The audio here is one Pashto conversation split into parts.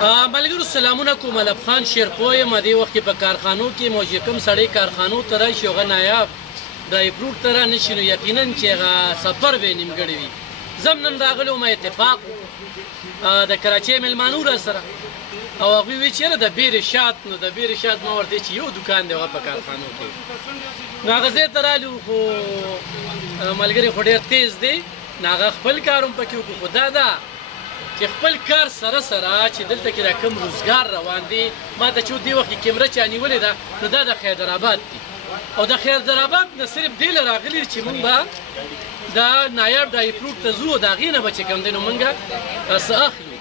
ملګرو سلامونه کوم. الف خان شیرپو یم. دې وخت کې په کارخانو کې مو چې کوم سړی کارخانو ته راشي هغه نایاب ډرای فروټ ته رانشي نو یقینا چې هغه سفر به نیمګړی وي. زم نن راغلی وم اتفاق د کراچۍ مېلمانو راسره او هغوی وی چېرې د بیر شات نو د بیر شات ما ورته چې یو دوکان دی هغه په کارخانو کې نو هغه ځای ته رالو خو ملګري خو ډېر تیز دی نو هغه خپل کار هم پکې وکړو خو دا ده چې خپل کار سره سره چې دلته کې دا کوم روزګار روان دی ما ته چې دې وخت کې کیمره چا نیولې ده نو دا د حیدرآباد دی او د حیدرآباد نه صرف دې له راغلي چې مونږ به دا نایاب ډرای فروټ ته ځو د هغې نه به چې کوم دی نو مونږ څه اخلو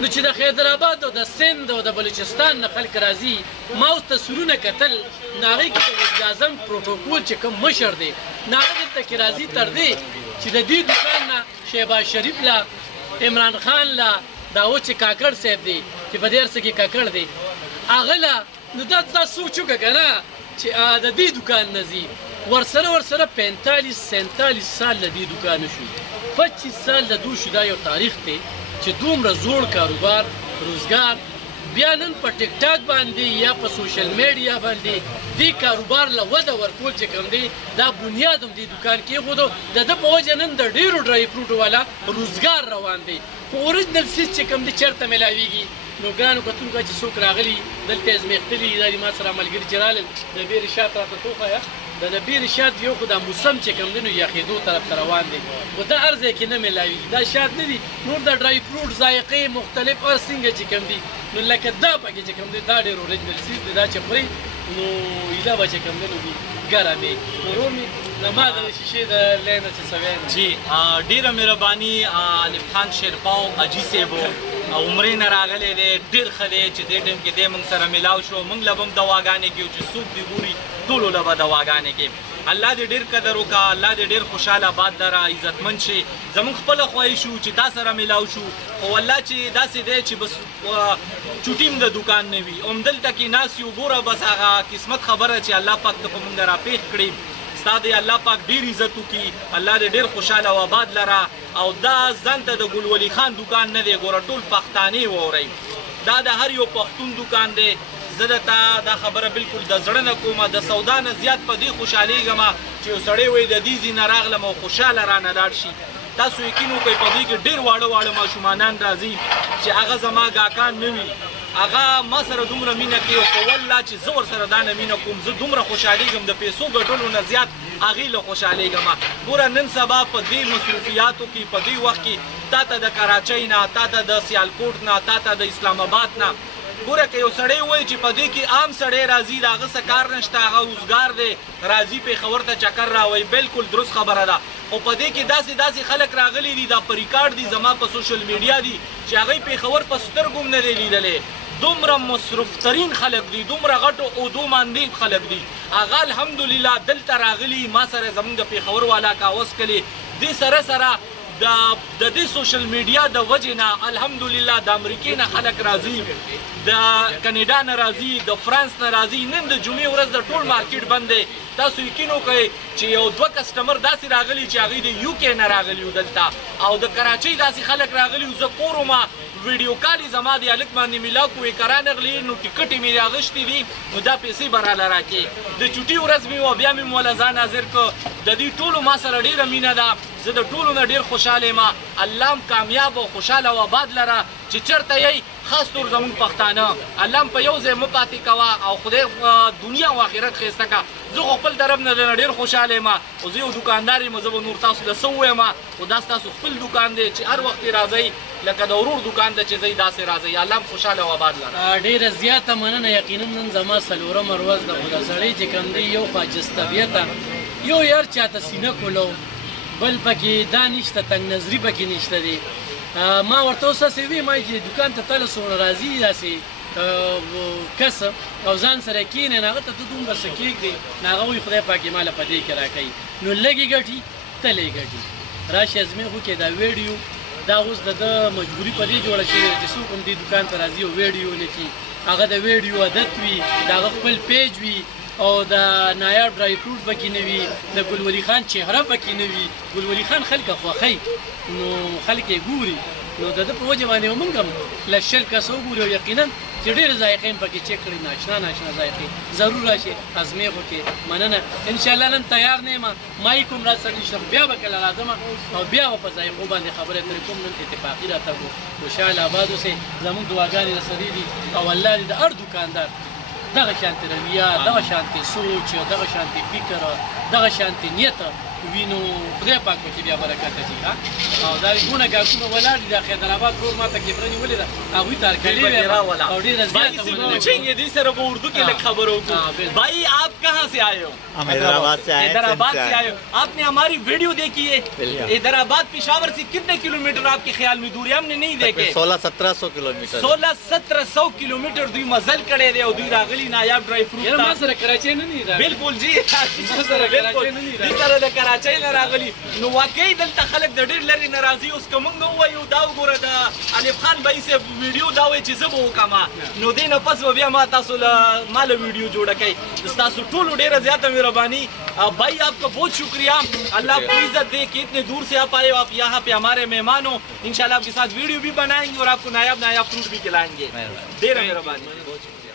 نو چې د حیدرآباد او د سند او د بلوچستان نه خلک راځي ما اوس تصویرونه کتل نو هغې کې د وزیراعظم پروټوکول چې کوم مشر دی نو هغه دلته کې راځي تر دې چې د دې دوکان نه شهباز شریف له عمران خان لا داود چې کاکړ صاحب دی چې په دې ارڅه کې کاکړ دی هغه لا نو دا سوچ وکړه که نه چې د دې دوکان نه ځي ورسره 45-47 سال له دې دوکانه شو 25 سال د دو شو دا یو تاریخ دی چې دومره زوړ کاروبار روزګار بیا نن په ټیک ټاک باندې یا په سوشل میډیا باندې دې کاروبار له وده ورکول چې کوم دی دا بنیاد هم دې دوکان کېښودو د ده په وجه نن د ډېرو ډرای فروټو والا روزګار روان دی خو اوریجنل سیز چې کوم دی چېرته میلاویږي نو ګرانو کتونکو چې څوک راغلي دلته یې زمیښتلي دا دي ما سره ملګري چې رالل د بیر شات راته توښیه د بیر شات یو خو دا موسم چې کوم دی نو یخېدو طرف ته روان دی خو دا هر ځای کې نه میلاویږي دا شات نه دي نور د ډرای فروټ ذایقې مختلف هر څنګه چې کوم دي نو لکه دا پکې چې کوم دی دا ډېر اوریجنل سیز دی دا چې خورئ نو ایله به چې کوم دی نو وي ګرم یې نو رومي نو ما د شیشې د لای نه چې څه وایم جی ډېره مهرباني الف خان شیرپاو حاجي صاحب عمرې نه راغلی دی ډېر ښه دی چې دې ټایم کې دی موږ سره میلاو شو موږ له به هم دواګانې کړو چې څوک دې ګوري ټولو له به دواګانې کوي الله دې ډېر قدر وکړه الله دې ډېر خوشحاله آباد لره عزتمند شي زموږ خپله خواهش وو چې تا سره میلاو شو خو الله چې داسې دی چې بس چوټي هم د دوکان نه وي همدلته کې ناست یو ګوره بس هغه قسمت خبره چې الله پاک ته په موږ راپېښ کړي ستا دې الله پاک ډېر عزت وکړي الله دې ډېر خوشحاله او آباد لره او دا ځان ته د ګلولي خان دوکان نه دی ګوره ټول پښتانې واورئ دا د هر یو پښتون دوکان دی زه درته دا خبره بالکل د زړه نه کومه د سودا نه زیات په دې خوشحالېږم چې یو سړی وایي د دې ځای نه راغلم او خوشحاله رانه لاړ شي تاسو یقین وکړئ په دې کې ډېر واړه ماشومانان راځي چې هغه زما ګاکان نه وي هغه ما سره دومره مینه کوي او په والله چې زه ورسره دا نه مینه کوم زه دومره خوشحالېږم د پیسو ګټلو نه زیات هغې له خوشحالېږم ګوره نن سبا په دې مصروفیاتو کې په دې وخت کې تا ته د کراچۍ نه تا ته د سیالکوټ نه تا ته د اسلام آباد نه ګوره که یو سړی وایي چې په دې کې عام سړی راځي د هغه څه کار نشته هغه روزګار دی راځي پېښور ته چکر راوایي بالکل درست خبره ده خو په دې کې داسې خلک راغلي دي دا په ریکارډ دي زما په سوشل میډیا دي چې هغوی پېښور په سترګو هم نه دی لیدلی دومره مصروف ترین خلک دي دومره غټو عهدو ماندې خلک دي هغه الحمدلله دلته راغلي ما سره زموږ د پېښور والا کاوس کړي دې سره د دې سوشل میډیا د وجې نه الحمدلله د امریکې نه خلک راځي د کاناډا نه راځي د فرانس نه راځي نن د جمعې ورځ د ټول مارکیټ بند دی تاسو یقین وکړئ چې یو دوه کسټمر داسې راغلي چې هغوی د یو کې نه راغلي وو دلته او د کراچۍ داسې خلک راغلي وو زه کور وم ویډیو کال یې زما د هلک باندې میلاو کوې که رانغلي نو ټکټ یې مې اخیستي دي نو دا پیسې به راله راکړې د چوټي ورځ مې وه بیا مې موله ځان حاضر کړ د دې ټولو ما سره ډېره مینه ده زه د ټولو نه ډېر خوشحاله یم الله هم کامیاب او خوشحاله او آباد لره چې چېرته یئ خاص طور زموږ پښتانه الله هم په یو ځای مه پاتې کوه او خدای دنیا او آخرت ښایسته کړه زه خو خپل طرف نه ډېر خوشحاله یم خو زه یو دوکاندار یم زه به نور تاسو له څه ووایم خو دا ستاسو خپل دوکان دی چې هر وخت راځئ لکه د ورور دوکان ته چې ځئ داسې راځئ الله هم خوشحاله او آباد لره ډېره زیاته مننه یقینا نن زما څلورمه ورځ ده خو دا سړی چې کوم دی یو خوا جذبیته یو یار چاته سینه کولو بل پکې دا نشته تنګ نظري پکې نشته دی ما ورته اوس هسې وی ما چې دوکان ته تله څومره راځي داسې کس او ځان سره کښېنې نو هغه ته ته دومره څه کېږدې نو هغه وایي خدای پاک یې ماله په دې کې راکوي نو لږې ګټي تلې ګټي راشي ازمېښ وکړې دا ویډیو دا اوس د ده مجبوري په دې جوړه شوې ده چې څوک هم دې دوکان ته راځي او ویډیو نه کړي هغه د ویډیو عادت وي د هغه خپل پیج وي او د نایاب ډرای فروټ پکې نه وي د ګلولي خان چهره پکې نه وي ګلولي خان خلک خوښوي نو خلک یې ګوري نو د په وجه باندې موږ هم لشل کسو ګورو یقینا چې ډېر ذایقې پکې چک کړي ناشنا ذایقې ضرور راشي ازمه وکړي مننه ان شاء الله نن تیار نه ما کوم را سره نشم بیا وکړه لازم او بیا په ذایقو باندې خبره تر کوم نن اتفاقی راته خوشاله آباد اوسه زموږ دعاګانې رسېدي دي او الله دې د هر دکاندار دغه شانتي رویه دغه شانتي سوچ دغه شانتي فکر دغه شانتي نیت وینو خدای پاک پکې بیا برکت اچي او دا ګونه ګاکونه ولاړ دي د حیدرآباد رور ماته کې پرني ولې دا هغه تار کړي او ډیر زیات पूछेंगे दी सर वो उर्दू के खबरों को भाई आप कहाँ से आए हो हम हैदराबाद से आए हो आपने हमारी वीडियो देखी है हैदराबाद पेशावर से कितने किलोमीटर आपके ख्याल में दूरी हमने नहीं देखे 1600-1700 किलोमीटर 1600-1700 किलोमीटर दुई मजल करे दे दुई रागली नायाब ड्राई फ्रूट कराची नहीं बिल्कुल जी सर कराची نه راغلی نو واقعي دلته خلک د ډېر لري ناراضي اوس کوم نو وایو دا وګوره د علي خان بھائی سے ویډیو دا وایي چې زه به وکما نو دې نه پس بیا ما تاسو مال ویډیو جوړه کړئ تاسو ټول ډېره زیاته مهرباني भाई आपका बहुत शुक्रिया अल्लाह आपको इज्जत दे कि इतने दूर से आप आए हो आप यहाँ पे हमारे मेहमान हो इंशाल्लाह आपके साथ वीडियो भी बनाएंगे और आपको नायाब फ्रूट भी खिलाएंगे देर मेहरबानी।